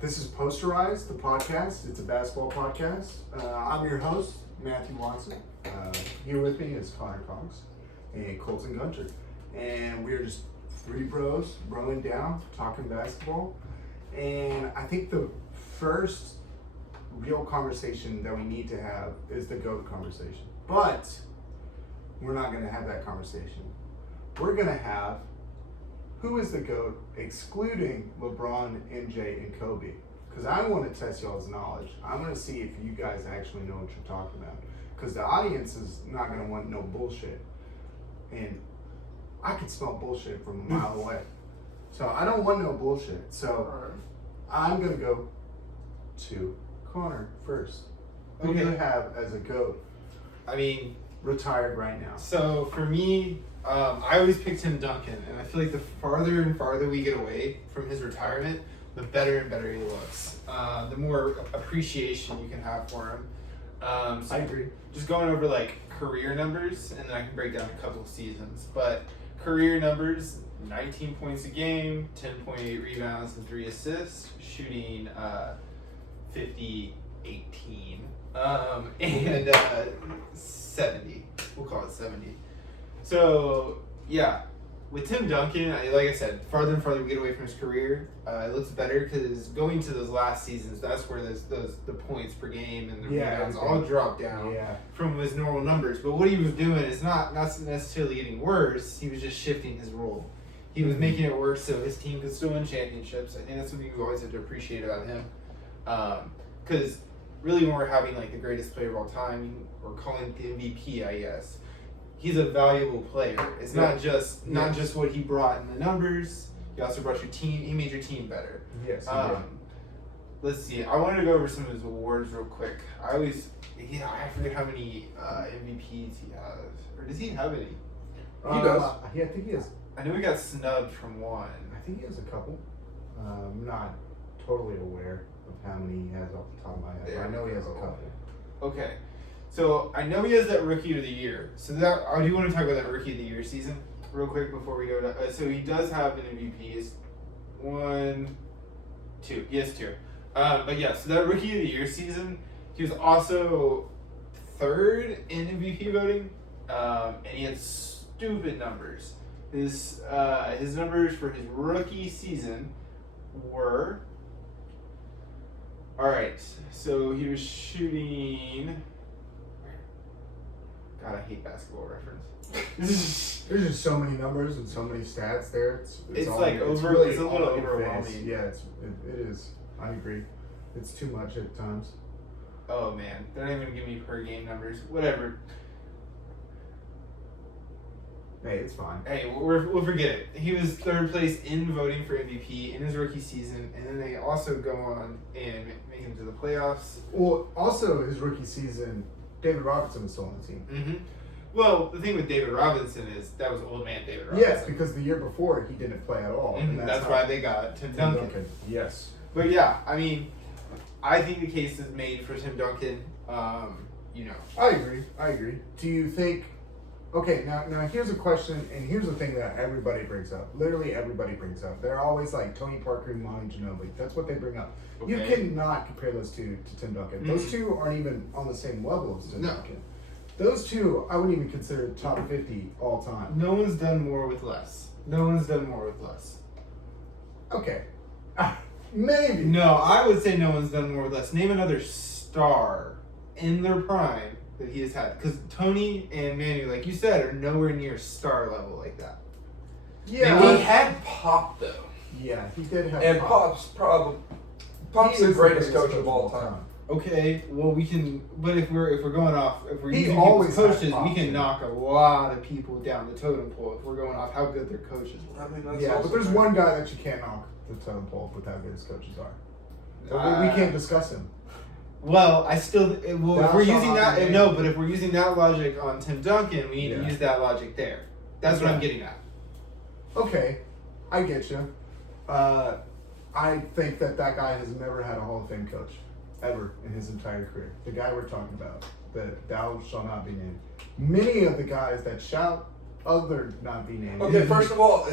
This is Posterized, the podcast. It's a basketball podcast. I'm your host, Matthew Watson. Here with me is Connor Cox and Colt Gunter. And we are just three bros rolling down, talking basketball. And I think the first real conversation that we need to have is the GOAT conversation. But we're not going to have that conversation. We're going to have who is the GOAT excluding LeBron, MJ, and Kobe. Because I want to test y'all's knowledge. I want to see if you guys actually know what you're talking about. Because the audience is not going to want no bullshit. And I can smell bullshit from a mile away. So I don't want no bullshit. So I'm going to go to Connor first. Who do you have as a GOAT? I mean, retired right now. So for me, I always picked Tim Duncan, and I feel like the farther and farther we get away from his retirement, the better and better he looks. The more appreciation you can have for him. So I agree. Just going over like career numbers, and then I can break down a couple of seasons. But career numbers: 19 points a game, 10.8 rebounds, and 3 assists, shooting 50-18, and 70. We'll call it 70. So, yeah, with Tim Duncan, like I said, farther and farther we get away from his career, it looks better because going to those last seasons, that's where the points per game and the rebounds all drop down from his normal numbers. But what he was doing is not necessarily getting worse. He was just shifting his role. He was making it work so his team could still win championships. I think that's something we always have to appreciate about him. Because really when we're having like the greatest player of all time, or calling it the MVP, I guess, he's a valuable player. It's not just what he brought in the numbers. He also brought your team. He made your team better. Yes. Let's see. I wanted to go over some of his awards real quick. I forget how many MVPs he has, or does he have any? He does. Yeah, I think he has. I know he got snubbed from one. I think he has a couple. I'm not totally aware of how many he has off the top of my head. But I know he has a couple. Okay. So I know he has that Rookie of the Year. So that I do want to talk about that Rookie of the Year season real quick before we go to. So he does have an MVP. It's 1, 2. He has 2. But yeah, so that Rookie of the Year season, he was also third in MVP voting, and he had stupid numbers. His numbers for his rookie season were. All right, so he was shooting. God, I hate basketball reference. There's just so many numbers and so many stats there. It's like it's a little overwhelming. Yeah, it is. I agree. It's too much at times. Oh man, they're not even gonna give me per game numbers. Whatever. Hey, it's fine. Hey, we'll forget it. He was third place in voting for MVP in his rookie season, and then they also go on and make him to the playoffs. Well, also his rookie season, David Robinson was still on the team. Mm-hmm. Well, the thing with David Robinson is that was old man David Robinson. Yes, because the year before he didn't play at all. Mm-hmm. And that's why they got Tim Duncan. Yes. But yeah, I mean, I think the case is made for Tim Duncan. I agree. Do you think? Okay, now here's a question, and here's the thing that everybody brings up. Literally everybody brings up. They're always like Tony Parker and Monty Ginobili. That's what they bring up. Okay. You cannot compare those two to Tim Duncan. Mm-hmm. Those two aren't even on the same level as Tim Duncan. Those two, I wouldn't even consider top 50 all time. No one's done more with less. Okay. Maybe. No, I would say no one's done more with less. Name another star in their prime that he has had. Because Tony and Manu, like you said, are nowhere near star level like that. Yeah. He had Pop, though. Yeah, he did have and Pop. Pop's the greatest coach of all time. Okay, well we can, but if we're going off, if we're using always coaches, we can knock a lot of people down the totem pole if we're going off how good their coaches were. I mean, that's but there's one guy that you can't knock the totem pole with how good his coaches are. So we can't discuss him. Well, if we're using that logic on Tim Duncan, we need to use that logic there. That's what I'm getting at. Okay, I get you. I think that guy has never had a Hall of Fame coach. Ever in his entire career. The guy we're talking about, that thou shall not be named. Many of the guys that shall other not be named. Okay, first of all,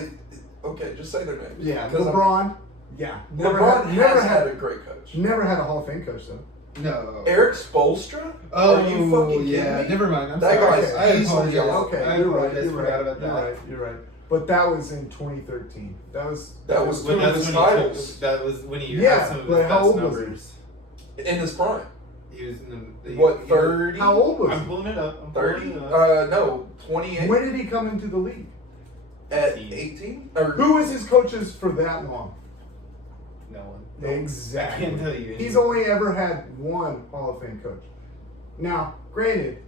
just say their names. Yeah, LeBron, Yeah. LeBron never had a great coach. Never had a Hall of Fame coach, though. No. Eric Spoelstra? Oh, Are you fucking yeah. kidding me? Never mind. I'm That sorry. guy's I easily apologize. Okay, I you're right. apologize. Forgot about that. You're right. But that was in 2013. That was two of his titles. That was when he Yeah, had some of but his how best old was he? numbers. In his prime. He was in the What, 30? How old was I'm he? pulling it up. 30? No, 28. When did he come into the league? At 18? Who was his coaches for that long? No one. Exactly. I can't tell you. He's only ever had one Hall of Fame coach. Now, granted,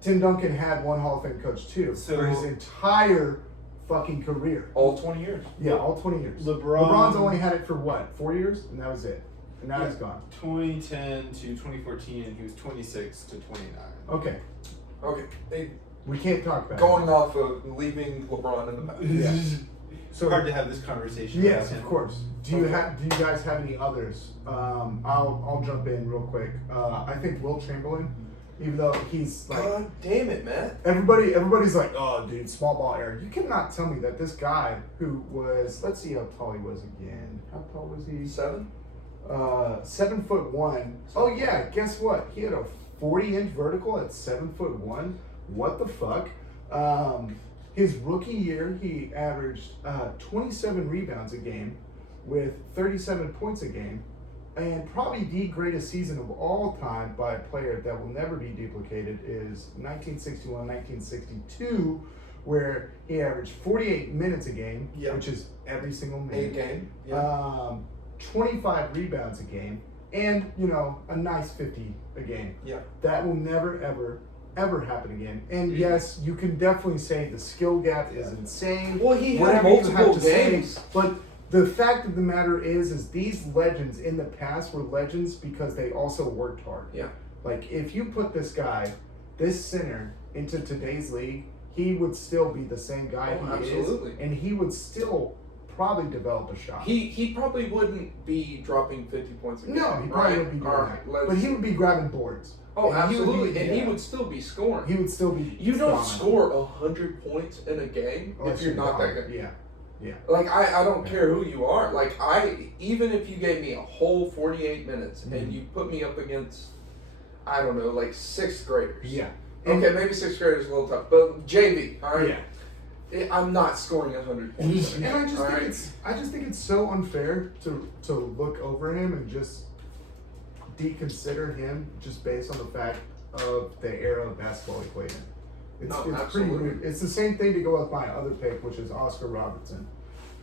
Tim Duncan had one Hall of Fame coach too for his entire fucking career. All 20 years. Yeah, all 20 years. LeBron's only had it for what? 4 years? And that was it. And now he's gone. 2010 to 2014, and he was 26 to 29. Okay. Okay. We can't talk about Going off of leaving LeBron in the past. Yeah. So hard to have this conversation. Yes, about of him. course. Do you guys have any others? I'll jump in real quick. I think Wilt Chamberlain, even though he's like God damn it, man. everybody's like, oh dude, small ball era. You cannot tell me that this guy who was, let's see how tall he was again. How tall was he? 7? 7'1". Oh yeah, guess what? He had a 40-inch vertical at 7'1". What the fuck? His rookie year, he averaged 27 rebounds a game with 37 points a game, and probably the greatest season of all time by a player that will never be duplicated is 1961-1962, where he averaged 48 minutes a game, which is every single minute. 8 game. Yeah. 25 rebounds a game, and a nice 50 a game. Yeah. That will never ever happen again. And yes, you can definitely say the skill gap is insane. Well, he had whatever you have multiple to say, games. but the fact of the matter is these legends in the past were legends because they also worked hard. Yeah. Like if you put this center into today's league, he would still be the same guy absolutely. is, and he would still probably develop a shot. He probably wouldn't be dropping 50 points a game. No, he probably wouldn't be doing that. But he would be grabbing boards. Oh, And absolutely. And he would still be scoring. He would still be. You don't dominant. score 100 points in a game Unless if you're not that dominant. good. Yeah. Like, I don't care who you are. Like, even if you gave me a whole 48 minutes and you put me up against, I don't know, like 6th graders. Yeah. Okay, maybe 6th graders is a little tough, but JV, all right? Yeah. I'm not scoring 100 points. And I just think it's so unfair to look over him and just deconsider him just based on the fact of the era of basketball he played in. It's pretty rude. It's the same thing to go with my other pick, which is Oscar Robertson.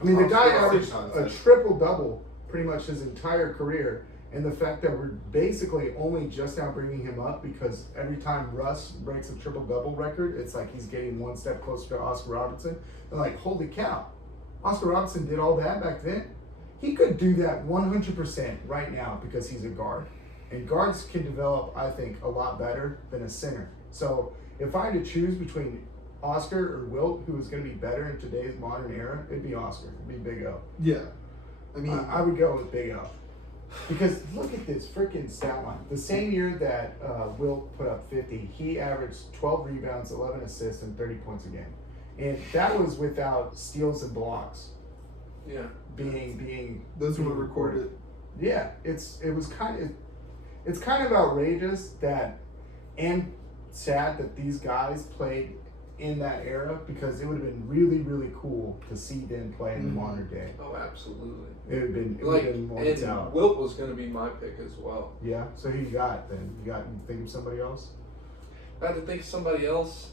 I mean, the guy averaged a triple-double pretty much his entire career, and the fact that we're basically only just now bringing him up because every time Russ breaks a triple-double record, it's like he's getting one step closer to Oscar Robertson. And like, holy cow, Oscar Robertson did all that back then. He could do that 100% right now because he's a guard. And guards can develop, I think, a lot better than a center. So if I had to choose between Oscar or Wilt, who is going to be better in today's modern era, it'd be Oscar. It'd be Big O. Yeah. I mean, I would go with Big O. Because look at this freaking stat line. The same year that Wilt put up 50, he averaged 12 rebounds, 11 assists, and 30 points a game. And that was without steals and blocks. Yeah. Being those were recorded. Yeah, it's kind of outrageous that and sad that these guys played in that era because it would have been really, really cool to see them play in the modern day. Oh, absolutely. It would have been lights out. And Wilt was going to be my pick as well. Yeah. So who you got then? You think of somebody else? I had to think of somebody else.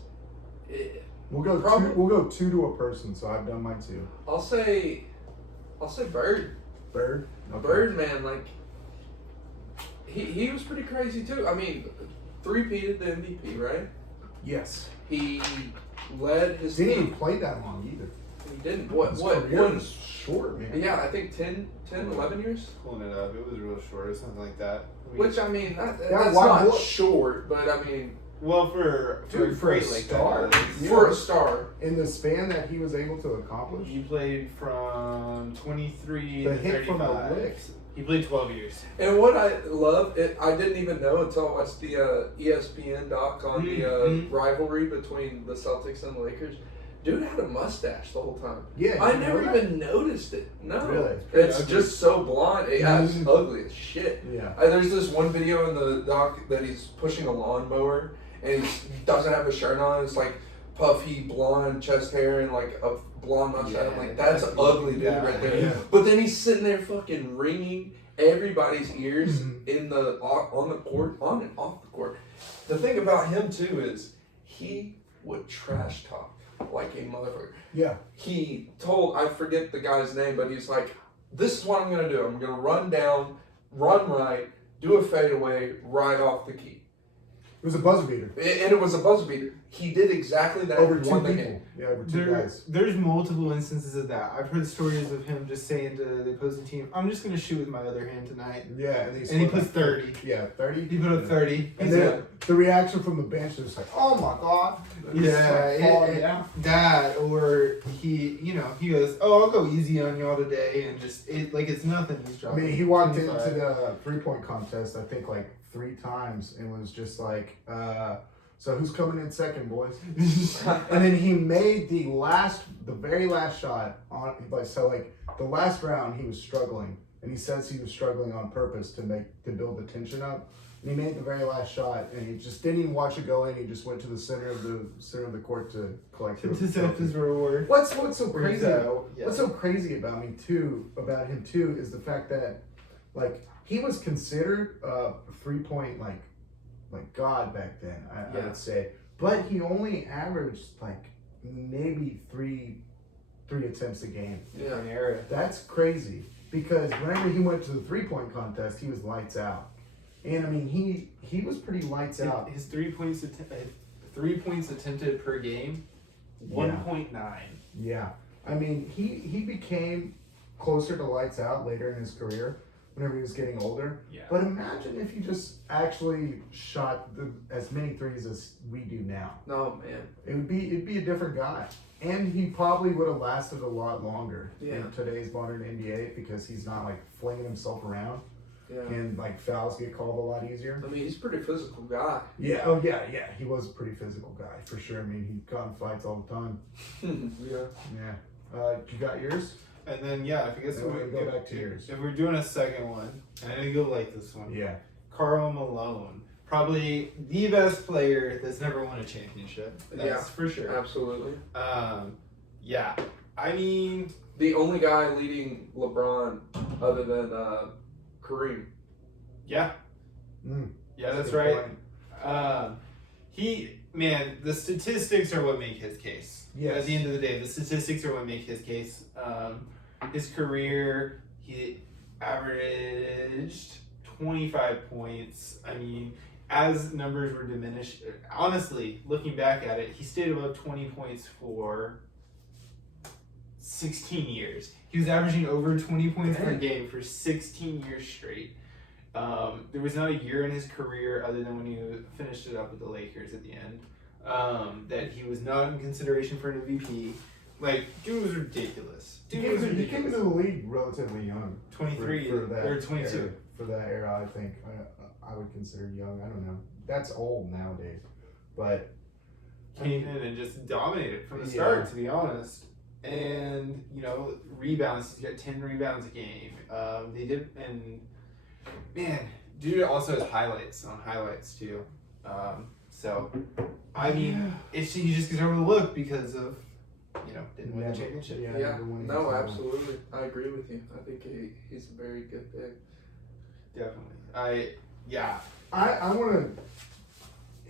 We'll go two to a person. So I've done my two. I'll say Bird. Bird. Okay. Bird, man, like he was pretty crazy too. I mean, 3-peated the MVP, right? Yes. He led his Didn't team. even play that long either. He didn't. His career was short, man. Yeah, I think 10, 11 years. Pulling it up, it was real short or something like that. Which I mean, that's why- not short, but I mean, well, for for a great like star. that, for a star. In the span that he was able to accomplish. he played from 23 The to hit from the 35. lick. He played 12 years. And what I love, I didn't even know until I watched the ESPN doc on the rivalry between the Celtics and the Lakers. Dude had a mustache the whole time. Yeah, I you never know that? even noticed it. No, Really? it's ugly. just so blonde. Yeah, it's ugly as shit. Yeah. There's this one video in the doc that he's pushing a lawnmower and he doesn't have a shirt on. It's like puffy blonde chest hair and like a blonde mustache. I'm like, that's ugly, dude, right there. Yeah. But then he's sitting there fucking ringing everybody's ears in the on the court, on and off the court. The thing about him too is he would trash talk like a motherfucker. Yeah. He told, I forget the guy's name, but he's like, this is what I'm gonna do. I'm gonna run down, run right, do a fadeaway right off the key. It was a buzzer beater. And it was a buzzer beater. He did exactly that. Over two won the people. game. Yeah, over two guys. There's multiple instances of that. I've heard stories of him just saying to the opposing team, "I'm just gonna shoot with my other hand tonight." Yeah, And he puts 30. Yeah, 30. He put up 30. And then the reaction from the bench is like, "Oh my god!" Yeah, that or he goes, "Oh, I'll go easy on y'all today," and just it's nothing. He's I dropping. mean, he walked into 25. the 3-point contest, I think, like 3 times, and was just like, "So who's coming in second, boys?" And then he made the very last shot on the last round he was struggling, and he says he was struggling on purpose to build the tension up. And he made the very last shot, and he just didn't even watch it go in. He just went to the center of the court to collect to accept his reward. What's so crazy? Yeah. What's so crazy about him too, is the fact that he was considered a 3-point like god back then. I would say, but he only averaged maybe three attempts a game. Yeah. An era. That's crazy because whenever he went to the 3-point contest, he was lights out. And I mean, he was pretty lights out. His 3 points attempted per game, 1.9. Yeah, I mean, he became closer to lights out later in his career, whenever he was getting older. Yeah. But imagine if he just actually shot as many threes as we do now. No, man. It'd be a different guy, and he probably would have lasted a lot longer Yeah. in today's modern NBA because he's not flinging himself around. Yeah. And fouls get called a lot easier. I mean, he's a pretty physical guy. Yeah. Oh yeah. He was a pretty physical guy for sure. I mean, he got in fights all the time. Yeah. Yeah. You got yours? And then if I guess Then we go back to yours. If we're doing a second one, and I know you'll like this one. Yeah. Karl Malone, probably the best player that's never won a championship. That's for sure. Absolutely. Yeah. I mean, The only guy leading LeBron other than Kareem. yeah. Yeah, that's right. The statistics are what make his case. Yes. At the end of the day, the statistics are what make his case. His career, he averaged 25 points. I mean, as numbers were diminished, honestly, looking back at it, he stayed above 20 points for 16 years. He was averaging over 20 points per game for 16 years straight. There was not a year in his career, other than when he finished it up with the Lakers at the end, that he was not in consideration for an MVP. Dude was ridiculous. He came into the league relatively young. 23 for that or 22. Era, for that era, I think. I would consider young. I don't know. That's old nowadays. But Came in and just dominated from the start, to be honest. And, rebounds. He's got 10 rebounds a game. They did, and man, dude also has highlights on highlights too. So, I mean, he just gets overlooked because of, didn't win the championship. Yeah. No, absolutely. I agree with you. I think he's a very good pick. Definitely. I want to.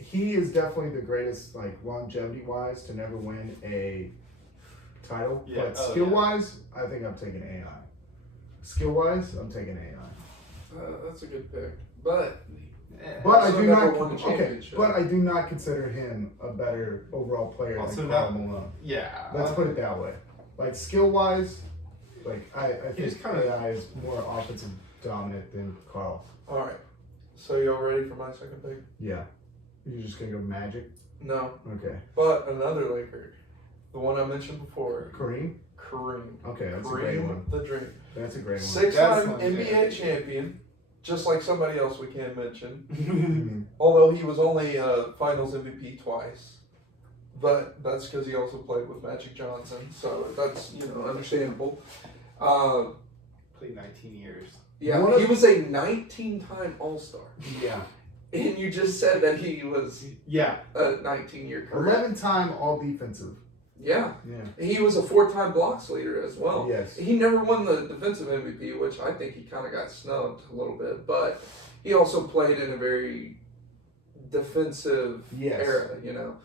He is definitely the greatest, longevity wise, to never win a title. Yeah. But skill wise, I think I'm taking AI. Skill wise, I'm taking AI. That's a good pick. But I do never not. won the Okay, championship. but I do not consider him a better overall player Also than not- Karl Malone. Yeah. Let's put it that way. Skill wise, I He's think kinda- AI is more offensive dominant than Karl. all right. So y'all ready for my second pick? Yeah. You're just gonna go Magic? No. Okay. But another Laker, the one I mentioned before, Kareem? Kareem. Okay, that's a great one. Kareem the Dream. That's a great one. Six-time That's NBA champion, just like somebody else we can't mention. Mhm. Although he was only Finals MVP twice. but that's because he also played with Magic Johnson, so that's understandable. Played 19 years. Yeah, he was a 19-time All-Star. Yeah. And you just said that he was Yeah. a 19-year career. 11-time all defensive. Yeah. Yeah. He was a 4-time blocks leader as well. Yes. He never won the defensive MVP, which I think he kind of got snubbed a little bit, but he also played in a very defensive era,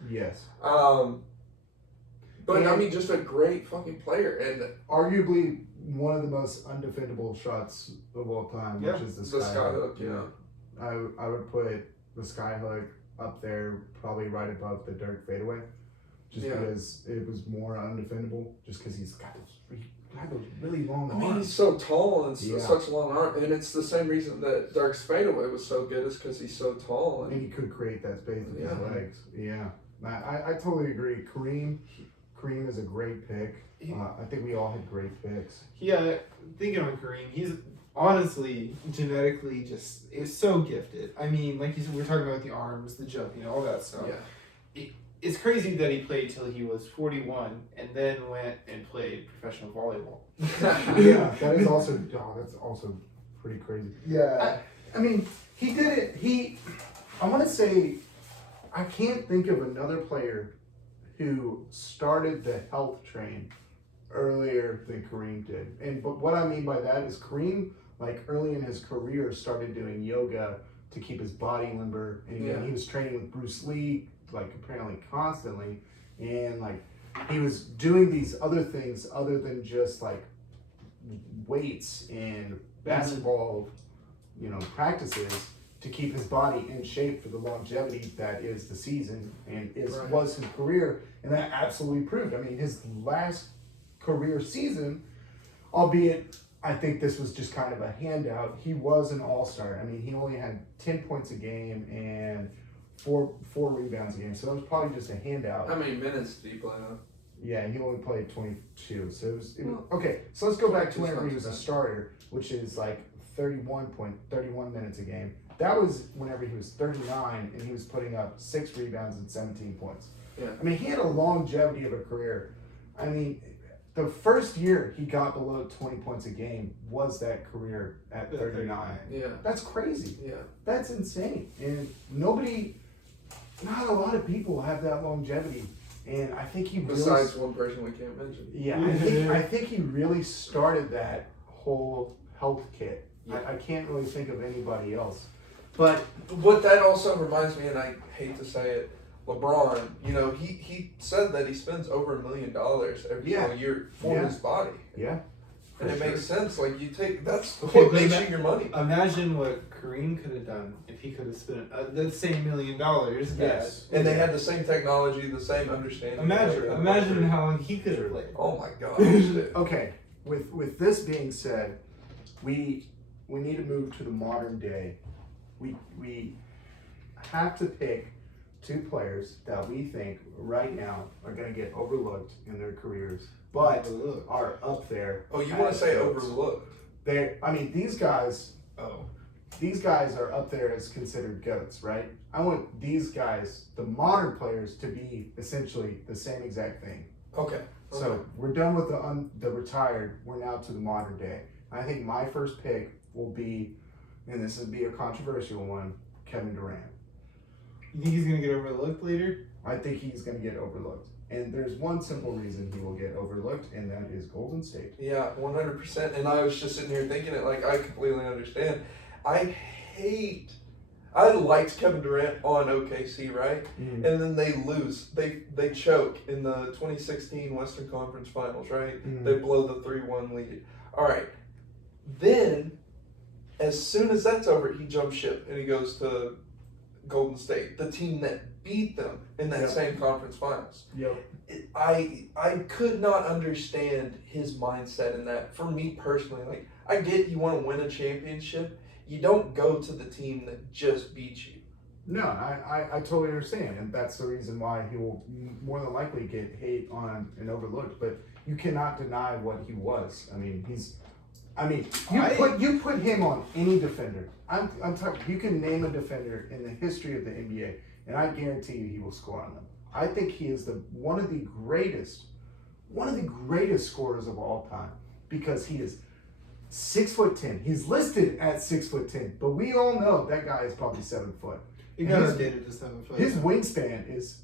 Yes. But And I mean, just a great fucking player, and arguably one of the most undefendable shots of all time, which is the skyhook. Yeah. I would put the skyhook up there, probably right above the Dirk fadeaway, just because it was more undefendable. Just because he's got those really long arms. I mean, he's so tall and Yeah. such long arms, and it's the same reason that Dirk's fadeaway was so good, is because he's so tall. And he could create that space with his Yeah. legs. Yeah. I totally agree. Kareem is a great pick. I think we all had great picks. Yeah, thinking on Kareem, he's honestly genetically is so gifted. I mean, like you said, we were talking about the arms, the jumping, all that stuff. Yeah. It's crazy that he played till he was 41 and then went and played professional volleyball. Yeah, that's also pretty crazy. Yeah. I mean, he did it. I want to say, I can't think of another player who started the health train earlier than Kareem did. But what I mean by that is Kareem, like early in his career, started doing yoga to keep his body limber, and he was training with Bruce Lee, like apparently constantly, and like he was doing these other things other than just like weights and basketball, practices to keep his body in shape for the longevity that is the season and was his career, and that absolutely proved. I mean, his last career season, albeit I think this was just kind of a handout, he was an all-star. I mean, he only had 10 points a game and four rebounds a game, so it was probably just a handout. How many minutes did he play on? Yeah, he only played 22, so it was okay. So let's go back to whenever he was a starter, which is like 31 minutes a game. That was whenever he was 39 and he was putting up 6 rebounds and 17 points. Yeah. I mean, he had a longevity of a career. I mean, the first year he got below 20 points a game was that career at 39. Yeah. That's crazy. Yeah. That's insane. And not a lot of people have that longevity. And I think he Besides one person we can't mention. Yeah, I think he really started that whole health kit. Yeah. I can't really think of anybody else. But what that also reminds me, and I hate to say it, LeBron, he said that he spends over $1 million every single year for his body. Yeah. And it makes sense. Like, that's Okay, what makes you your money. Imagine what Kareem could have done if he could have spent the same $1 million. Yes. And they had the same technology, the same understanding. Imagine how long he could have played. Oh my gosh. Okay. With this being said, we need to move to the modern day. We have to pick 2 players that we think right now are going to get overlooked in their careers, but are up there. Oh, you want to say overlooked? These guys. Oh. These guys are up there as considered GOATs, right? I want these guys, the modern players, to be essentially the same exact thing. Okay. So we're done with the retired. We're now to the modern day. I think my first pick will be, and this would be a controversial one, Kevin Durant. You think he's going to get overlooked later? I think he's going to get overlooked. And there's one simple reason he will get overlooked, and that is Golden State. Yeah, 100%. And I was just sitting here thinking it, like, I completely understand. I liked Kevin Durant on OKC, right? Mm-hmm. And then they lose. They choke in the 2016 Western Conference Finals, right? Mm-hmm. They blow the 3-1 lead. All right. Then, as soon as that's over, he jumps ship and he goes to Golden State, the team that beat them in that same conference finals. Yep. I could not understand his mindset in that. For me personally, like, I get you want to win a championship. You don't go to the team that just beat you. No, I totally understand, and that's the reason why he will more than likely get hate on and overlooked. But you cannot deny what he was. I mean, you put him on any defender. I'm talking. You can name a defender in the history of the NBA, and I guarantee you he will score on them. I think he is one of the greatest scorers of all time because he is 6'10". He's listed at 6'10", but we all know that guy is probably 7 foot. He got updated to 7 foot. His wingspan is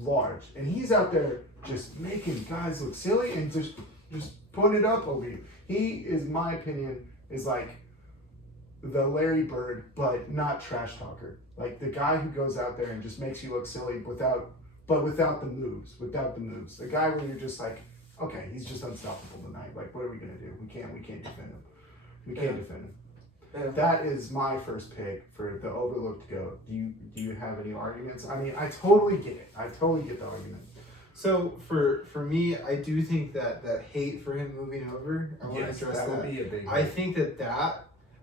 large, and he's out there just making guys look silly and just putting it up over you. He is, my opinion, is like the Larry Bird, but not trash talker. Like the guy who goes out there and just makes you look silly without the moves. The guy where you're just like, okay, he's just unstoppable tonight. Like, what are we gonna do? We can't defend him. We can't defend him. Yeah. That is my first pick for the overlooked GOAT. Do you have any arguments? I mean, I totally get it. I totally get the argument. So for me, I do think that hate for him moving over, I want to address that. Would be a big I think that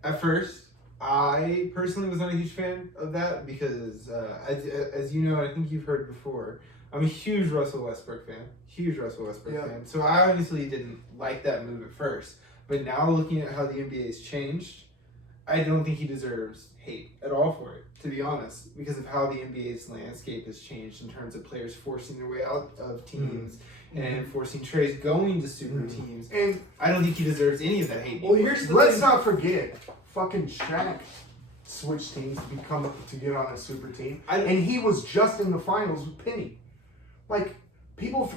at first, I personally was not a huge fan of that because as you know, I think you've heard before, I'm a huge Russell Westbrook fan. Fan. So I honestly didn't like that move at first. But now looking at how the NBA has changed, I don't think he deserves hate at all for it, to be honest, because of how the NBA's landscape has changed in terms of players forcing their way out of teams and forcing trades going to super teams. And I don't think he deserves any of that hate. Well, let's not forget, fucking Shaq switched teams to get on a super team, and he was just in the finals with Penny. Like, people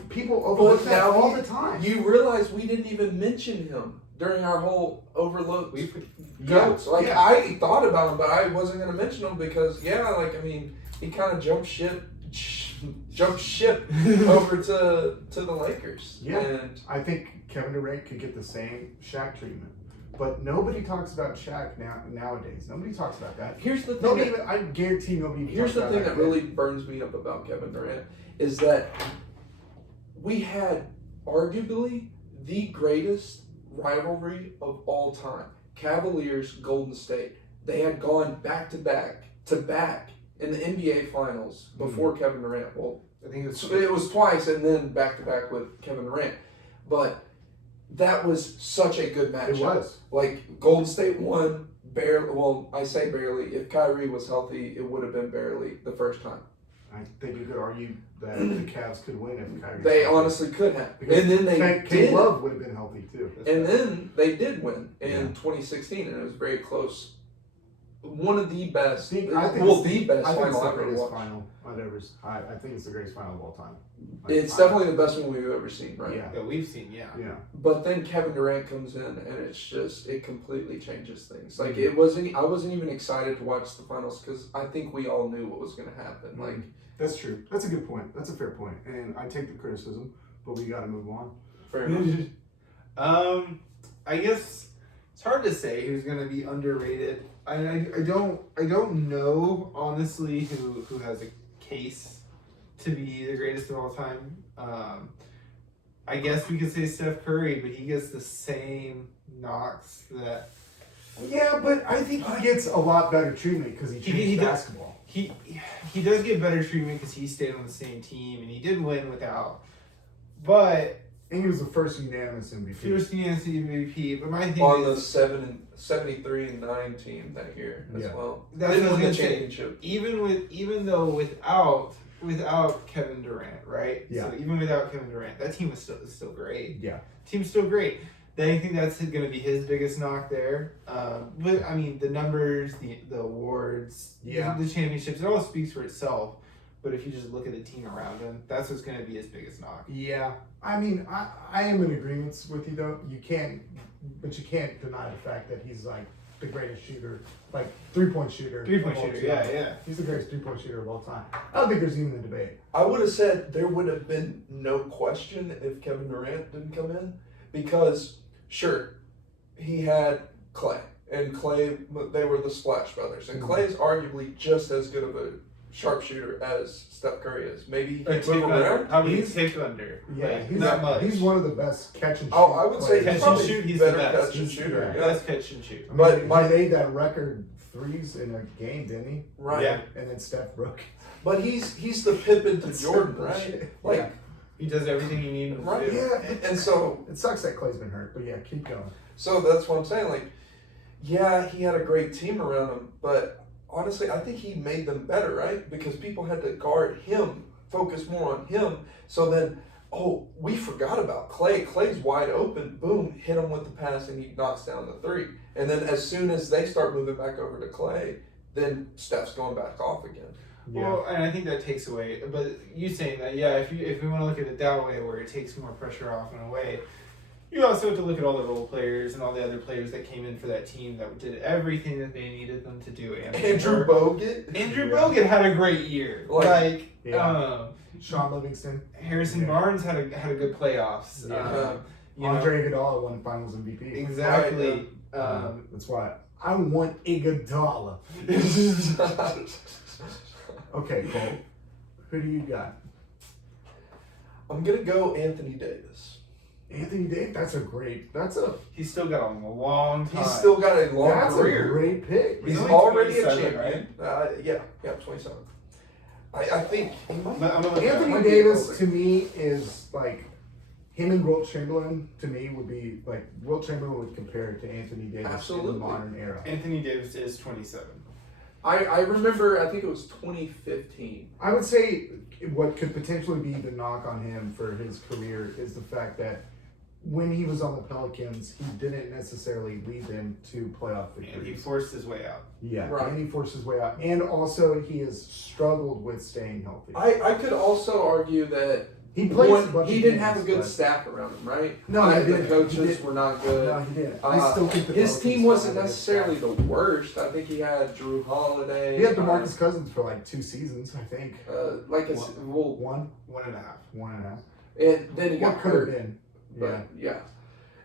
overlook that all the time. You realize we didn't even mention him during our whole overlooked goats. I thought about him, but I wasn't going to mention him because, he kind of jumped ship over to the Lakers. Yeah, and I think Kevin Durant could get the same Shaq treatment. But nobody talks about Shaq nowadays. Nobody talks about that. Here's the thing. I guarantee nobody. Here's the thing that really burns me up about Kevin Durant is that we had arguably the greatest rivalry of all time. Cavaliers, Golden State. They had gone back to back in the NBA Finals before Kevin Durant. Well, I think it was twice, and then back to back with Kevin Durant. But that was such a good matchup. It was. Like, Golden State won barely. Well, I say barely. If Kyrie was healthy, it would have been barely the first time. I think you could argue that the Cavs could win if Kyrie. They honestly could have. And then they did. Love would have been healthy too. Then they did win in 2016, and it was very close. One of the best. The best final I've ever watched. I think it's the greatest final of all time. It's definitely the best one we've ever seen, right? Yeah, that we've seen, yeah. But then Kevin Durant comes in, and it completely changes things. Like, I wasn't even excited to watch the finals because I think we all knew what was going to happen. Like, that's true. That's a good point. That's a fair point, and I take the criticism, but we got to move on. Fair enough. I guess it's hard to say who's going to be underrated. I don't know honestly who has a case to be the greatest of all time. I guess we could say Steph Curry, but he gets the same knocks that. Yeah, but I think he gets a lot better treatment because he changed basketball. He does get better treatment because he stayed on the same team and he did win without. But. And he was the first unanimous MVP. But my thing on the 73-9 team that year as well. That's what the championship. Even though without Kevin Durant, right? Yeah. So even without Kevin Durant, that team was still great. Yeah. Team's still great. Then I think that's going to be his biggest knock there. But I mean, the numbers, the awards, the championships, it all speaks for itself. But if you just look at the team around him, that's what's going to be his biggest knock. Yeah. I mean, I am in agreement with you, though. You can't deny the fact that he's, like, the greatest shooter, like, three-point shooter. Yeah. He's the greatest three-point shooter of all time. I don't think there's even a debate. I would have said there would have been no question if Kevin Durant didn't come in because, sure, he had Clay. And Clay, they were the Splash Brothers. And Clay is arguably just as good of a sharpshooter as Steph Curry is. Maybe he can move around. How many take under? Yeah, not much. He's one of the best catch and shoot. Oh, I would say catch and shoot. He's the best. Catch and shooter. Yeah. Best catch and shoot. I mean, but he made that record threes in a game, didn't he? Right. Yeah. And then Steph broke. But he's the Pippen to Jordan, right? Like he does everything you need him to do. Yeah, and so it sucks that Clay's been hurt, but yeah, keep going. So that's what I'm saying. Like, yeah, he had a great team around him, but honestly, I think he made them better, right? Because people had to guard him focus more on him. So then, we forgot about Clay. Clay's wide open. Boom, hit him with the pass, and he knocks down the three. And then as soon as they start moving back over to Clay, then Steph's going back off again. Yeah. Well, and I think that takes away. But you saying that, yeah, if we want to look at it that way, where it takes more pressure off in a way, you also have to look at all the role players and all the other players that came in for that team that did everything that they needed them to do. Andrew Bogut. Andrew Bogut had a great year. Sean Livingston. Harrison Barnes had a good playoffs. Yeah. Andre Iguodala won Finals MVP. Exactly. That's why I want Iguodala. Okay, Cole. Who do you got? I'm gonna go Anthony Davis. Anthony Davis. He's still got a long time. He's still got a long career. That's a great pick. He's only already a 27, champion. Right? Yeah, 27. I think he might. Anthony Davis to me is like him and Wilt Chamberlain. To me, would be like Wilt Chamberlain would compare it to Anthony Davis in the modern era. Anthony Davis is 27. I remember. I think it was 2015. I would say what could potentially be the knock on him for his career is the fact that when he was on the Pelicans, he didn't necessarily lead them to playoff victories. And he forced his way out. Yeah, right. And he forced his way out. And also, he has struggled with staying healthy. I could also argue that he didn't have a good staff around him, right? No, he didn't. The coaches were not good. No, he didn't. I still think his team wasn't necessarily the worst. I think he had Drew Holiday. He had DeMarcus Cousins for like 2 seasons, I think. One and a half. And then he got what could hurt. have been. But, yeah.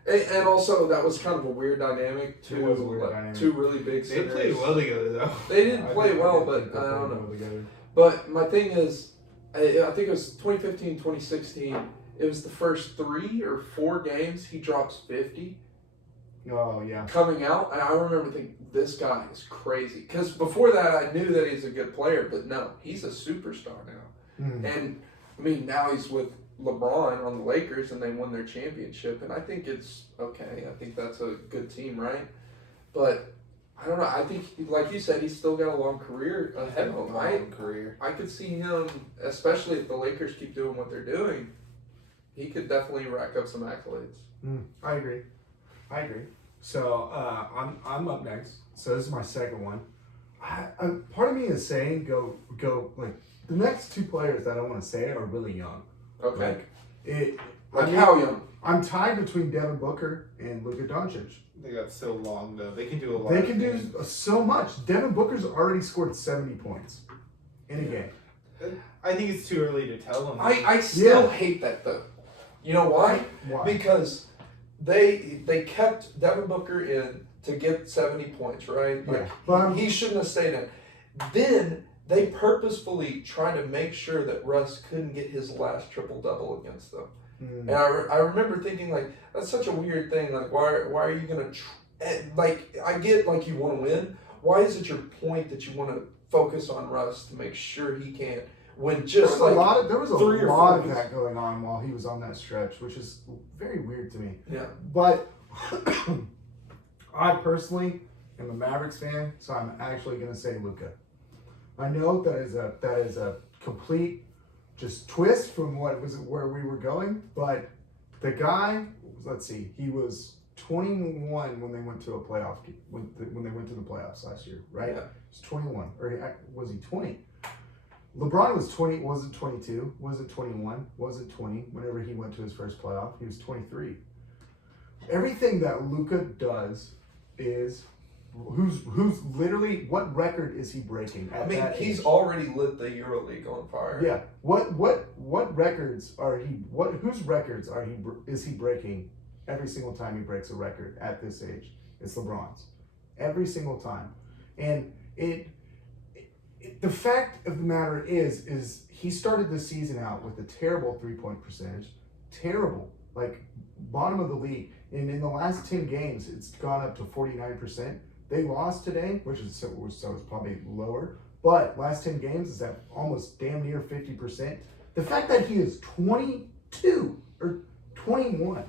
And also, that was kind of a weird dynamic. Two really big They centers. played well together, though. They didn't play well, but I don't know. But my thing is, I think it was 2015, 2016. It was the first 3 or 4 games he drops 50. Oh, yeah. Coming out, I remember thinking, this guy is crazy. Because before that, I knew that he's a good player, but no, he's a superstar now. Mm-hmm. And, I mean, now he's with LeBron on the Lakers, and they won their championship, and I think it's okay. I think that's a good team, right? But I don't know. I think, like you said, he's still got a long career ahead of him. I could see him, especially if the Lakers keep doing what they're doing, he could definitely rack up some accolades. I agree. So I'm up next. So this is my second one. Part of me is saying go like the next 2 players that I want to say are really young. Okay. How young? I'm tied between Devin Booker and Luka Doncic. They got so long, though. They can do a lot. They can do so much. Devin Booker's already scored 70 points in a game. I think it's too early to tell them. I still hate that, though. You know why? Because they kept Devin Booker in to get 70 points, right? Like, he shouldn't have stayed in. Then they purposefully tried to make sure that Russ couldn't get his last triple-double against them. And I remember thinking, like, that's such a weird thing. Like, why are you going to... like, I get, like, you want to win. Why is it your point that you want to focus on Russ to make sure he can't win just there was a lot of that going on while he was on that stretch, which is very weird to me. Yeah. But I personally am a Mavericks fan, so I'm actually going to say Luka. I know that is a complete just twist from where we were going, but the guy, let's see, he was 21 when they went to a playoff when they went to the playoffs last year, right? Yeah. He was 21, or was he 20? LeBron was 20, wasn't 22, wasn't 21, wasn't 20 whenever he went to his first playoff. He was 23. Everything that Luka does is who's literally, what record is he breaking at that he's age? already lit the EuroLeague on fire. Yeah. What records are he? Whose records is he breaking every single time he breaks a record at this age? It's LeBron's, every single time, and the fact of the matter is he started the season out with a terrible 3-point percentage, terrible, like bottom of the league, and in the last 10 games it's gone up to 49%. They lost today, which is so it's probably lower, but last 10 games is at almost damn near 50%. The fact that he is 22 or 21,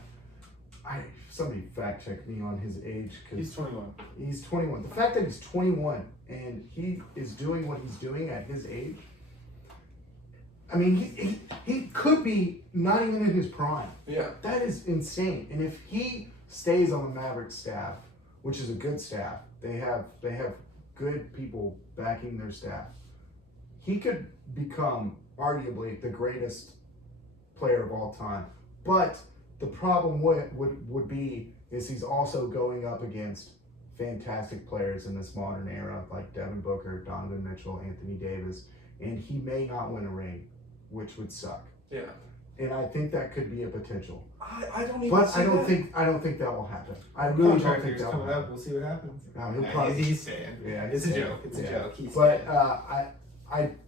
somebody fact check me on his age. He's 21. He's 21. The fact that he's 21 and he is doing what he's doing at his age, I mean, he could be not even in his prime. Yeah. That is insane. And if he stays on the Mavericks staff, which is a good staff, they have good people backing their staff, he could become arguably the greatest player of all time. But the problem would be is he's also going up against fantastic players in this modern era like Devin Booker, Donovan Mitchell, Anthony Davis, and he may not win a ring, which would suck. Yeah. And I think that could be a potential. I don't even. But see I don't that. think that will happen. I really don't think that will coming happen. up. We'll see what happens. He'll probably, He's staying. Yeah, It's a joke. It's a joke. He's but staying.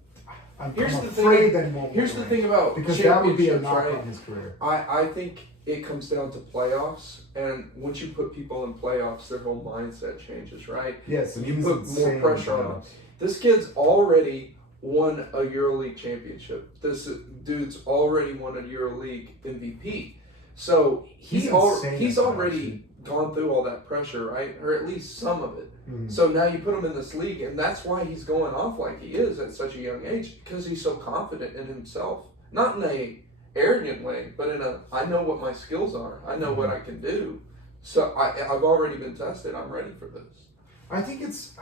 I'm Here's the afraid thing. that he won't. Here's win the a thing ring. about because that would be a championships, knock right? on his career. I think it comes down to playoffs, and once you put people in playoffs, their whole mindset changes, right? Yes, and You he's put more insane pressure on him. playoffs. This kid's already won a EuroLeague championship. This dude's already won a EuroLeague MVP. So He's insane he's at already gone through all that pressure, right? Or at least some of it. Mhm. So now you put him in this league, and that's why he's going off like he is at such a young age, because he's so confident in himself. Not in a arrogant way, but in a, I know what my skills are. I know what I can do. So I've already been tested. I'm ready for this. I think it's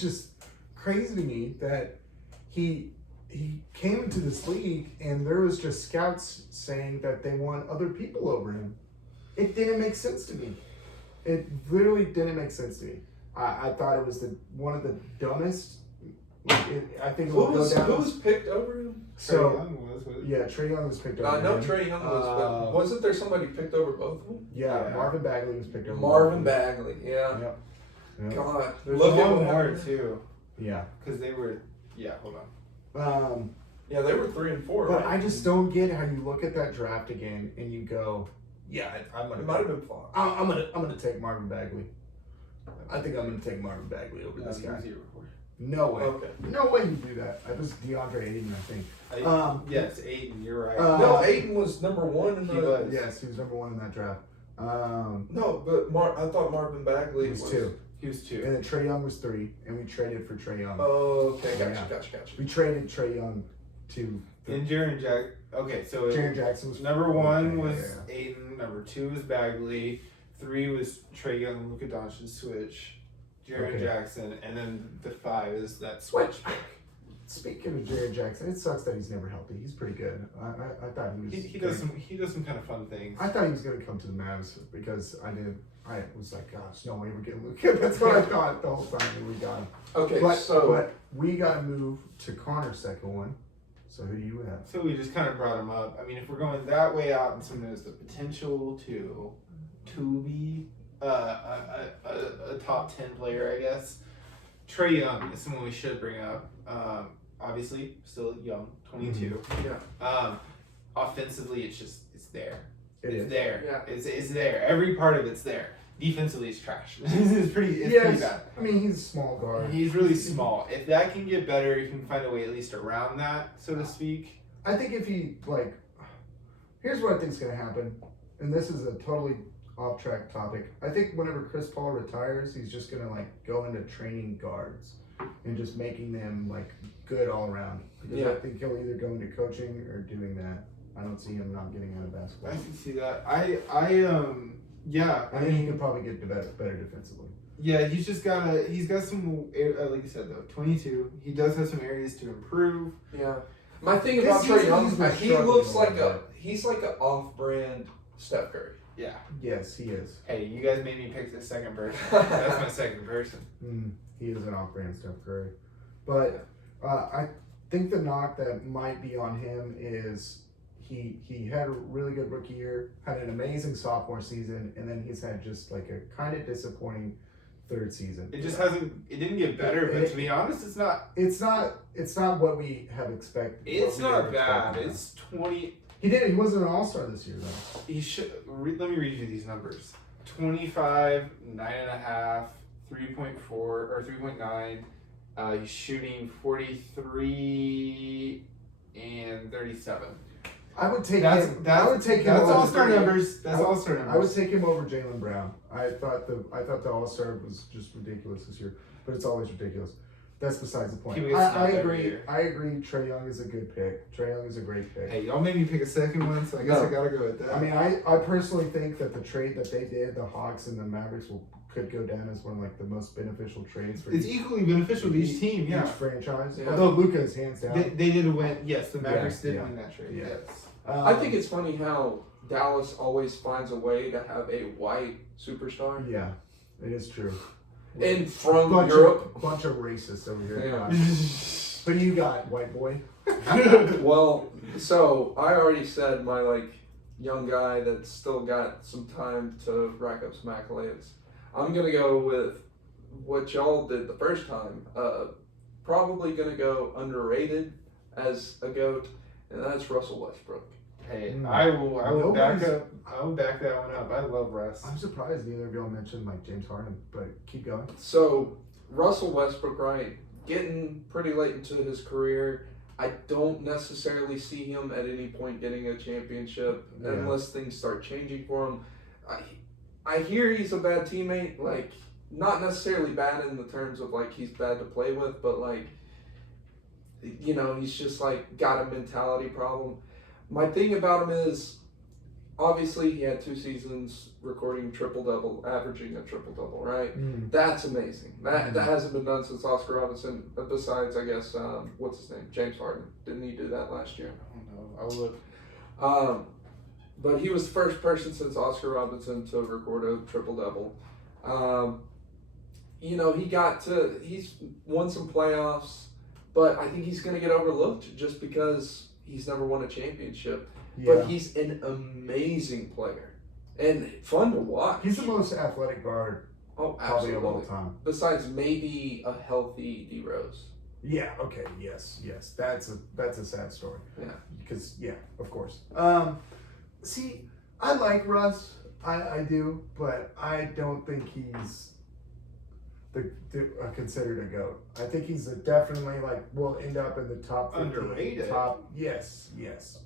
just crazy to me that he came into this league and there was just scouts saying that they want other people over him. It didn't make sense to me. It literally didn't make sense to me. I thought it was one of the dumbest. I think it will go down. Who was picked over him? So was yeah, Trae Young was picked over. I know him. Trae Young was, but wasn't there somebody picked over both of them? Yeah, Yeah. Marvin Bagley was picked over. Marvin Bagley, yeah. Yep. Yep. God, There's look at one what more happened. too, Yeah. because they were. Yeah, hold on. Yeah, they were 3 and 4. But right? I just don't get how you look at that draft again and you go, yeah, I'm It gonna. might have been fun. I'm gonna take Marvin Bagley. I think I'm gonna take Marvin Bagley over this guy. No way. Okay. No way you do that. It was DeAndre Ayton, I think. Yes, Aiden, you're right. No, Aiden was number 1 in the. He was. Yes, he was number 1 in that draft. No, but I thought Marvin Bagley He was 2. He was 2. And then Trae Young was 3, and we traded for Trae Young. Oh, okay, Yeah. gotcha. We traded Trae Young to And Jaren Jack. Okay, so Jaren Jackson was number 1 was yeah. Aiden. Number 2 was Bagley. 3 was Trae Young and Luka Doncic switch. Jaren Okay. Jackson, and then the 5 is that switch pick. Speaking of Jaren Jackson, it sucks that he's never healthy. He's pretty good. I thought he was. He does some kind of fun things. I thought he was going to come to the Mavs because I was like, gosh, no way we're getting Luka. That's what I thought the whole time that we got him. Okay, But we got to move to Connor's second one. So who do you have? So we just kind of brought him up. I mean, if we're going that way out, and someone has the potential to be a top 10 player, I guess. Trae Young is someone we should bring up. Obviously, still young, 22. yeah. Offensively, it's there. It It's is. there. Yeah. It's there. Every part of it's there. Defensively, it's trash. It's pretty bad. I mean, he's a small guard. He's really small. If that can get better, you can find a way at least around that, so to speak. I think if he, here's what I think is going to happen, and this is a totally off-track topic. I think whenever Chris Paul retires, he's just going to, go into training guards and just making them, good all around. Because Yeah. I think he'll either go into coaching or doing that. I don't see him not getting out of basketball. I can see that. Yeah. I think he could probably get better defensively. Yeah, he's got some, like you said though, 22. He does have some areas to improve. Yeah. My thing This about Trae season Young, he's been he struggling looks a like little he's like an off-brand Steph Curry. Yeah. Yes, he is. Hey, you guys made me pick the second person. That's my second person. He is an off-brand Steph Curry. But I think the knock that might be on him is he had a really good rookie year, had an amazing sophomore season, and then he's had just a kind of disappointing third season. It just it didn't get better, but to be honest, it's not. It's not what we have expected. It's not bad. It's 20. He wasn't an all-star this year though. He should. Let me read you these numbers: 25, 9.5, 3.4 or 3.9. He's shooting 43 and 37. I would take That's him. I would take him. That's over all-star Jaylen. numbers. That's all-star numbers. I would take him over Jaylen Brown. I thought the All-Star was just ridiculous this year, but it's always ridiculous. That's besides the point. People get I snubbed every agree. year. I agree. Trae Young is a good pick. Trae Young is a great pick. Hey, y'all made me pick a second one, so I guess No. I gotta go with that. I mean, I personally think that the trade that they did, the Hawks and the Mavericks, could go down as one of like the most beneficial trades for it's equally beneficial to each team, yeah. each franchise. Yeah. Although Luka is hands down. They did win. Yes, the Mavericks Yeah, did yeah. win that trade. Yeah. Yes. I think it's funny how Dallas always finds a way to have a white superstar. Yeah, it is true. And from bunch Europe. Bunch of racists over here. Yeah. Who do you got, white boy? Well, so I already said my young guy that's still got some time to rack up some accolades. I'm gonna go with what y'all did the first time. Probably gonna go underrated as a GOAT, and that's Russell Westbrook. Hey, I will back Nobody's- up. I will back that one up. I love Russ. I'm surprised neither of y'all mentioned like James Harden, but keep going. So Russell Westbrook, right, getting pretty late into his career. I don't necessarily see him at any point getting a championship unless things start changing for him. I hear he's a bad teammate, not necessarily bad in the terms of he's bad to play with, but he's just got a mentality problem. My thing about him is, obviously he had 2 seasons recording triple-double, averaging a triple-double, right? That's amazing. That hasn't been done since Oscar Robertson, besides, I guess, what's his name? James Harden. Didn't he do that last year? I don't know. I'll look. But he was the first person since Oscar Robertson to record a triple-double. He's won some playoffs, but I think he's going to get overlooked just because he's never won a championship. Yeah. But he's an amazing player and fun to watch. He's the most athletic guard Oh, probably of all absolutely. time. Besides maybe a healthy D Rose. Yeah. Okay. Yes. That's a sad story. Yeah. Because of course. See, I like Russ. I do, but I don't think he's considered a GOAT. I think he's definitely will end up in the top 50, Underrated. Yes.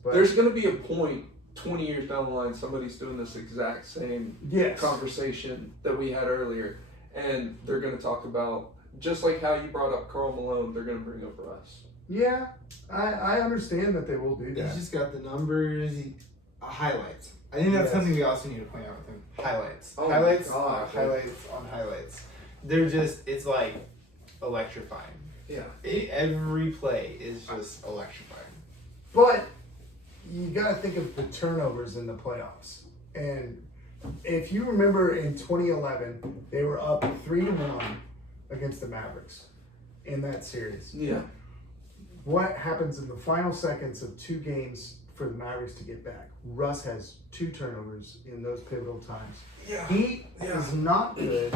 But There's going to be a point 20 years down the line, somebody's doing this exact same yes. conversation that we had earlier, and they're going to talk about, just like how you brought up Karl Malone, they're going to bring up Russ. Yeah, I understand that they will do He's that. just got the numbers, highlights. I think that's Yes. something we also need to point out with him. Highlights. Oh my Highlights gosh. on highlights on highlights. They're just, it's electrifying. Yeah. Every play is just electrifying. But you got to think of the turnovers in the playoffs. And if you remember in 2011, they were up 3-1 against the Mavericks in that series. Yeah. What happens in the final seconds of 2 games for the Mavericks to get back? Russ has 2 turnovers in those pivotal times. Yeah. He is not good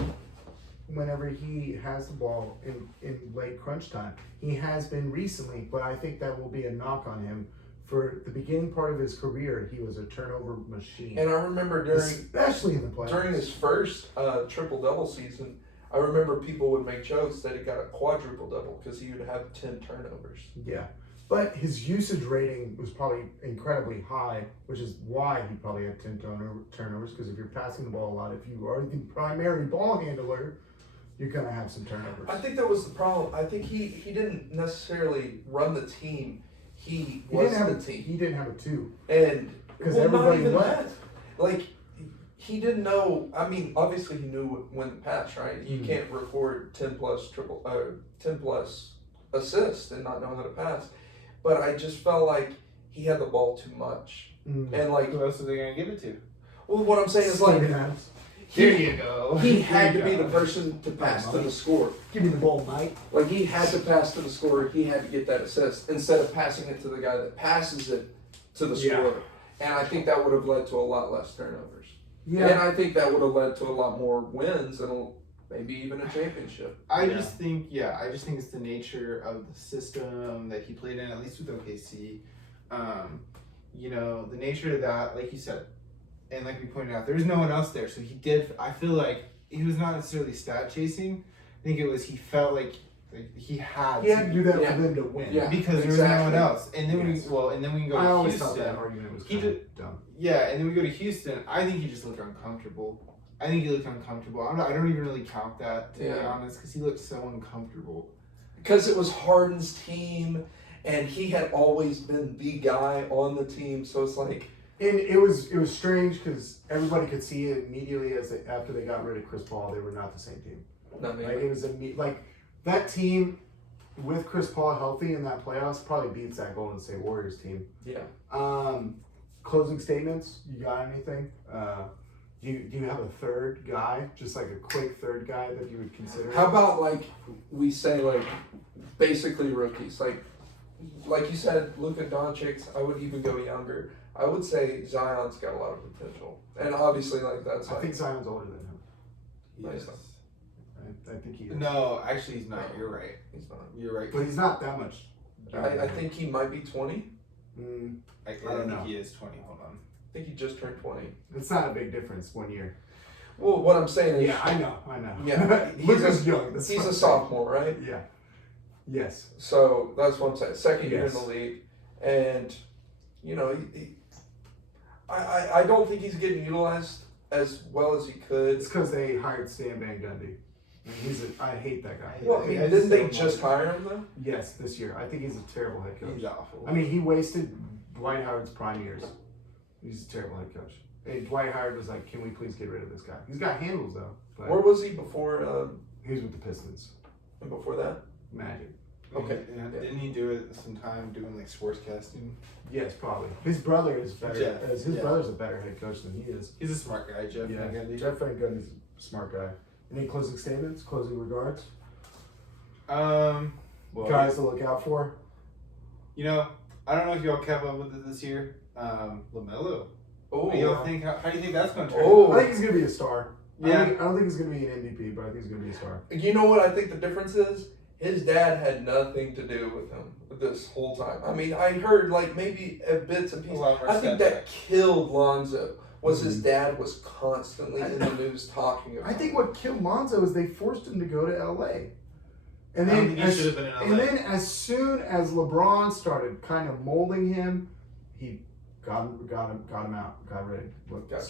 whenever he has the ball in late crunch time. He has been recently, but I think that will be a knock on him. For the beginning part of his career, he was a turnover machine. And I remember especially in the playoffs. during his first triple-double season, I remember people would make jokes that he got a quadruple-double because he would have 10 turnovers. Yeah. But his usage rating was probably incredibly high, which is why he probably had 10 turnovers, because if you're passing the ball a lot, if you are the primary ball handler, you're going to have some turnovers. I think that was the problem. I think he didn't necessarily run the team. He didn't was have the team. He didn't have a 2. And Because not everybody even left. that. He didn't know. I mean, obviously he knew when to pass, right? You can't record 10 plus assists and not know how to pass. But I just felt like he had the ball too much. And Who else are they going to give it to? well, what I'm saying is Steven Adams. There you go. he had to be the person to pass to the scorer. Give me the ball, Mike. He had to pass to the scorer. He had to get that assist instead of passing it to the guy that passes it to the Yeah. scorer. And I think that would have led to a lot less turnovers. Yeah. And I think that would have led to a lot more wins and maybe even a championship. I just think it's the nature of the system that he played in, at least with OKC. The nature of that, like you said, and like we pointed out, there's no one else there. So I feel like he was not necessarily stat chasing. I think it was he felt like he had He had to do that Yeah. for them to win. Yeah. because there was no Exactly. one else. And then Yes. we can go I to always Houston. thought that argument was He kind did- of dumb. Yeah, and then we go to Houston. I think he just looked uncomfortable. I don't even really count that, to be Yeah. honest, because he looked so uncomfortable. because it was Harden's team, and he had always been the guy on the team. So it's like, and it was strange because everybody could see it immediately after they got rid of Chris Paul, they were not the same team. not me. Like it was like that team with Chris Paul healthy in that playoffs probably beats that Golden State Warriors team. Yeah. Closing statements. You got anything? Do you have a third guy, just like a quick third guy that you would consider? How about like we say like basically rookies, like you said, Luka Doncic. I would even go younger. I would say Zion's got a lot of potential, and obviously like that's. I like, think Zion's older than him. Yes. I think he is. No, actually, he's not. You're right. he's not. You're right. But he's not that much. I think he might be 20. I don't know. think he is 20. Hold on. I think he just turned 20. It's not a big difference 1 year. Well, what I'm saying is, Yeah, I know. Yeah, Luka's young. That's he's what a I'm saying. sophomore, right? Yeah. Yes. So that's what I'm saying. Second year Yes. in the league, and you know, I don't think he's getting utilized as well as he could. It's because they hired Stan Van Gundy. And I hate that guy. Well, I mean, didn't they just hire him though? Yes, this year. I think he's a terrible head coach. He's awful. I mean, he wasted Dwight Howard's prime years. He's a terrible head coach. And Dwight Howard was like, "Can we please get rid of this guy?" He's got handles though. But Where was he before? he was with the Pistons. And before that? Magic. Okay. Didn't he do it some time doing like sportscasting? Yes, probably. His brother is better. Jeff, His yeah. brother's a better head coach than he is. He's a smart guy, Jeff. Yeah. Van Gundy. Jeff Van Gundy's a smart guy. Any closing statements? Closing regards? Well, Guys to look out for? you know, I don't know if y'all kept up with it this year. LaMelo. Oh, What do y'all think? How do you think that's going to turn? Oh. I think he's gonna be a star. Yeah. I don't think he's gonna be an MVP, but I think he's gonna be a star. You know what I think the difference is? His dad had nothing to do with him this whole time. I mean, I heard like maybe bits and A pieces. lot more I think stuff. that killed Lonzo. Was his dad was constantly in the news talking about. I think what killed Lonzo is they forced him to go to LA. And I don't then, think he should have been in LA. and then as soon as LeBron started kind of molding him, he got him out, got rid, Got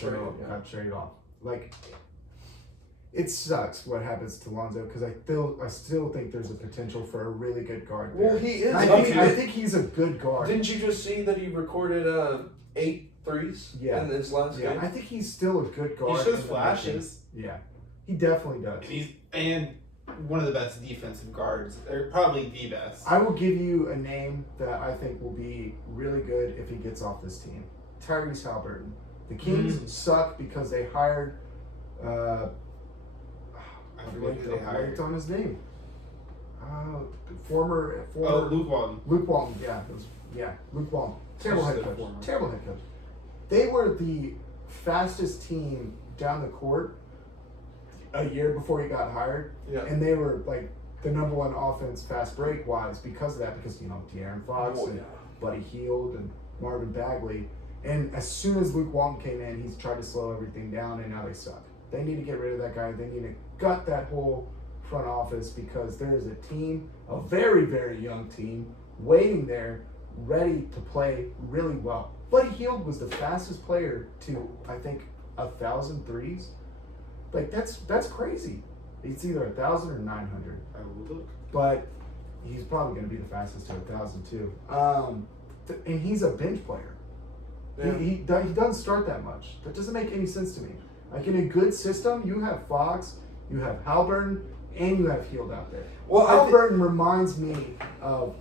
traded off. Like, it sucks what happens to Lonzo because I still think there's a potential for a really good guard there. Well, he is. I think he's a good guard. Didn't you just see that he recorded 8 threes Yeah. in his last Yeah, game? I think he's still a good guard. He shows in the flashes. making. Yeah, he definitely does. And one of the best defensive guards, or probably the best. I will give you a name that I think will be really good if he gets off this team. Tyrese Halliburton. The Kings suck because they hired. I forget who they hired. Blanked on his name. Former. Oh, Luke Walton. Luke Walton. Yeah, Luke Walton. Terrible head coach. Terrible head coach. They were the fastest team down the court a year before he got hired. Yeah. And they were like the number one offense fast break wise because of that, because De'Aaron Fox Oh, and yeah. Buddy Hield and Marvin Bagley. And as soon as Luke Walton came in, he's tried to slow everything down, and now they suck. They need to get rid of that guy. They need to gut that whole front office because there is a team, a very, very young team, waiting there, ready to play really well. Buddy Hield was the fastest player to, I think, 1,000 threes. Like, that's crazy. It's either 1,000 or 900. I will look. But he's probably going to be the fastest to 1,000 too. And he's a bench player. Yeah. He doesn't start that much. That doesn't make any sense to me. Like, in a good system, you have Fox, you have Halliburton, and you have Hield out there. Well, Halliburton reminds me of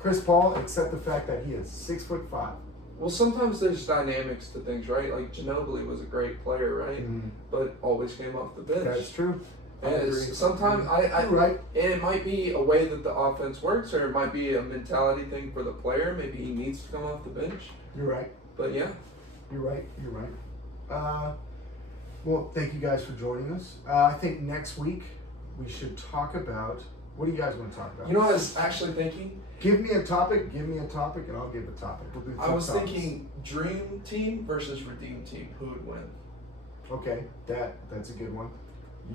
Chris Paul, except the fact that he is 6'5". Well, sometimes there's dynamics to things, right? Like Ginobili was a great player, right? Mhm. But always came off the bench. That's true. I And agree. sometimes You're right. and it might be a way that the offense works, or it might be a mentality thing for the player. Maybe he needs to come off the bench. You're right. But yeah, You're right. Well, thank you guys for joining us. I think next week we should talk about. What do you guys want to talk about? you know what I was actually thinking? Give me a topic, and I'll give a topic. We'll do I two was topics. thinking Dream Team versus Redeem Team. Who would win? Okay, that's a good one.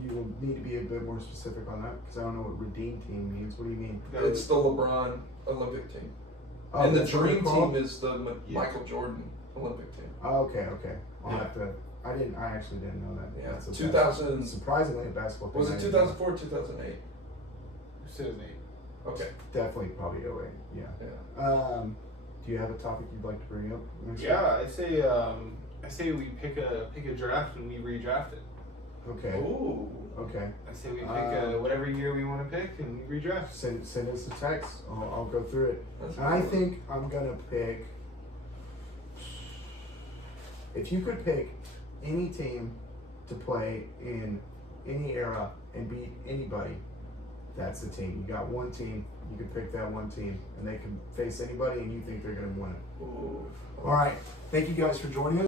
You will need to be a bit more specific on that because I don't know what redeem team means. What do you mean? It's the LeBron Olympic team. Oh, And the that's what Dream they're called? Team is the Michael Jordan Olympic team. Oh, okay. I'll Yeah. have to. I actually didn't know that. Yeah, That's a 2000 surprisingly a basketball. Was thing it I didn't 2004 2008? Who said his name? Okay. Definitely probably 08. Yeah. Yeah. Do you have a topic you'd like to bring up? next week? Yeah, I say we pick a draft and we redraft it. Okay. Ooh. Okay. I say we pick whatever year we want to pick and we redraft. Send us a text. I'll go through it. That's And I cool. think I'm gonna pick. If you could pick any team to play in any era and beat anybody, that's the team. You got one team. You can pick that one team, and they can face anybody, and you think they're gonna win it. Ooh. All right. Thank you guys for joining us.